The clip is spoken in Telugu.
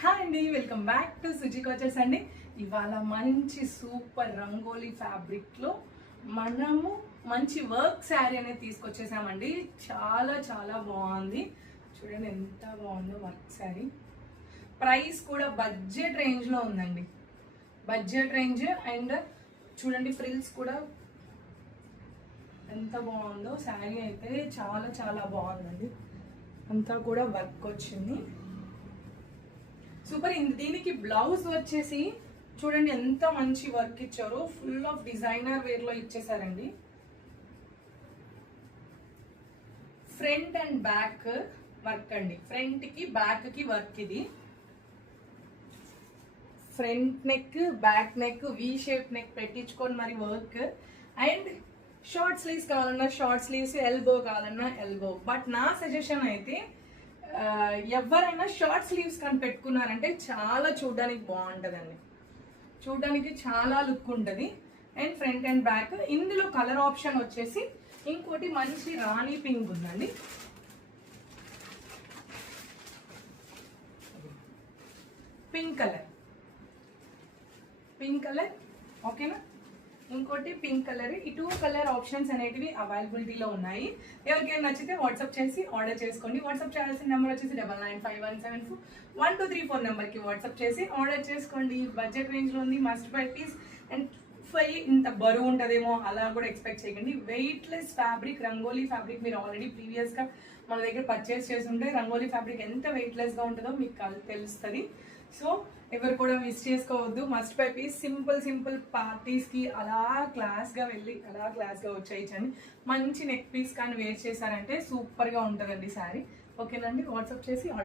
హాయ్ అండి, వెల్కమ్ బ్యాక్ టు సుజీ కోచర్స్ అండి. ఇవాళ మంచి సూపర్ రంగోలీ ఫ్యాబ్రిక్లో మనము మంచి వర్క్ శారీ అనేది తీసుకొచ్చేసామండి. చాలా చాలా బాగుంది. చూడండి ఎంత బాగుందో వర్క్ శారీ. ప్రైస్ కూడా బడ్జెట్ రేంజ్లో ఉందండి. బడ్జెట్ రేంజ్ అండ్ చూడండి ఫ్రిల్స్ కూడా ఎంత బాగుందో. శారీ అయితే చాలా చాలా బాగుందండి. అంతా కూడా వర్క్ వచ్చింది. సూపర్. దీనికి బ్లౌజ్ వచ్చేసి చూడండి ఎంత మంచి వర్క్ ఇచ్చారో. ఫుల్ ఆఫ్ డిజైనర్ వేర్ లో ఇచ్చేసారండి. ఫ్రంట్ అండ్ బ్యాక్ వర్క్ అండి. ఫ్రంట్ కి బ్యాక్ కి వర్క్. ఇది front neck, back neck, V shape neck పెట్టించుకొని మరి వర్క్. అండ్ షార్ట్ స్లీవ్స్ కావాలన్నా షార్ట్ స్లీవ్స్, ఎల్బో కావాలన్నా ఎల్బో. బట్ నా సజెషన్ అయితే ఎవరైనా షార్ట్ స్లీవ్స్ కానీ పెట్టుకున్నారంటే చాలా చూడడానికి బాగుంటుందండి. చూడడానికి చాలా లుక్ ఉంటుంది. And front and back. ఇందులో కలర్ ఆప్షన్ వచ్చేసి ఇంకోటి మంచి రాణి పింక్ ఉందండి. పింక్ కలర్ ఓకేనా. ఇంకోటి పింక్ కలర్. ఈ 2 కలర్ ఆప్షన్స్ అనేటివి అవైలబిలిటీలో ఉన్నాయి. ఎవరికైనా నచ్చితే వాట్సాప్ చేసి ఆర్డర్ చేసుకోండి. వాట్సాప్ చేయాల్సిన నెంబర్ వచ్చేసి 9951741234 నెంబర్కి వాట్సాప్ చేసి ఆర్డర్ చేసుకోండి. బడ్జెట్ రేంజ్లో ఉంది. Must by piece. అండ్ ఇంత బరువు ఉంటుందేమో అలా కూడా ఎక్స్పెక్ట్ చేయకండి. Weightless fabric, rangoli fabric. మీరు ఆల్రెడీ ప్రీవియస్గా మన దగ్గర పర్చేస్ చేసి ఉంటే రంగోలీ ఫ్యాబ్రిక్ ఎంత వెయిట్లెస్గా ఉంటుందో మీకు తెలుస్తుంది. సో ఎవరు కూడా మిస్ చేసుకోవద్దు. Must by piece. సింపుల్ పార్టీస్కి అలా క్లాస్గా వెళ్ళి అలా క్లాస్గా వచ్చేయచ్చండి. మంచి నెక్ పీస్ కానీ వేర్ చేశారంటే సూపర్గా ఉంటుందండి శారీ. ఓకేనండి. వాట్సాప్ చేసి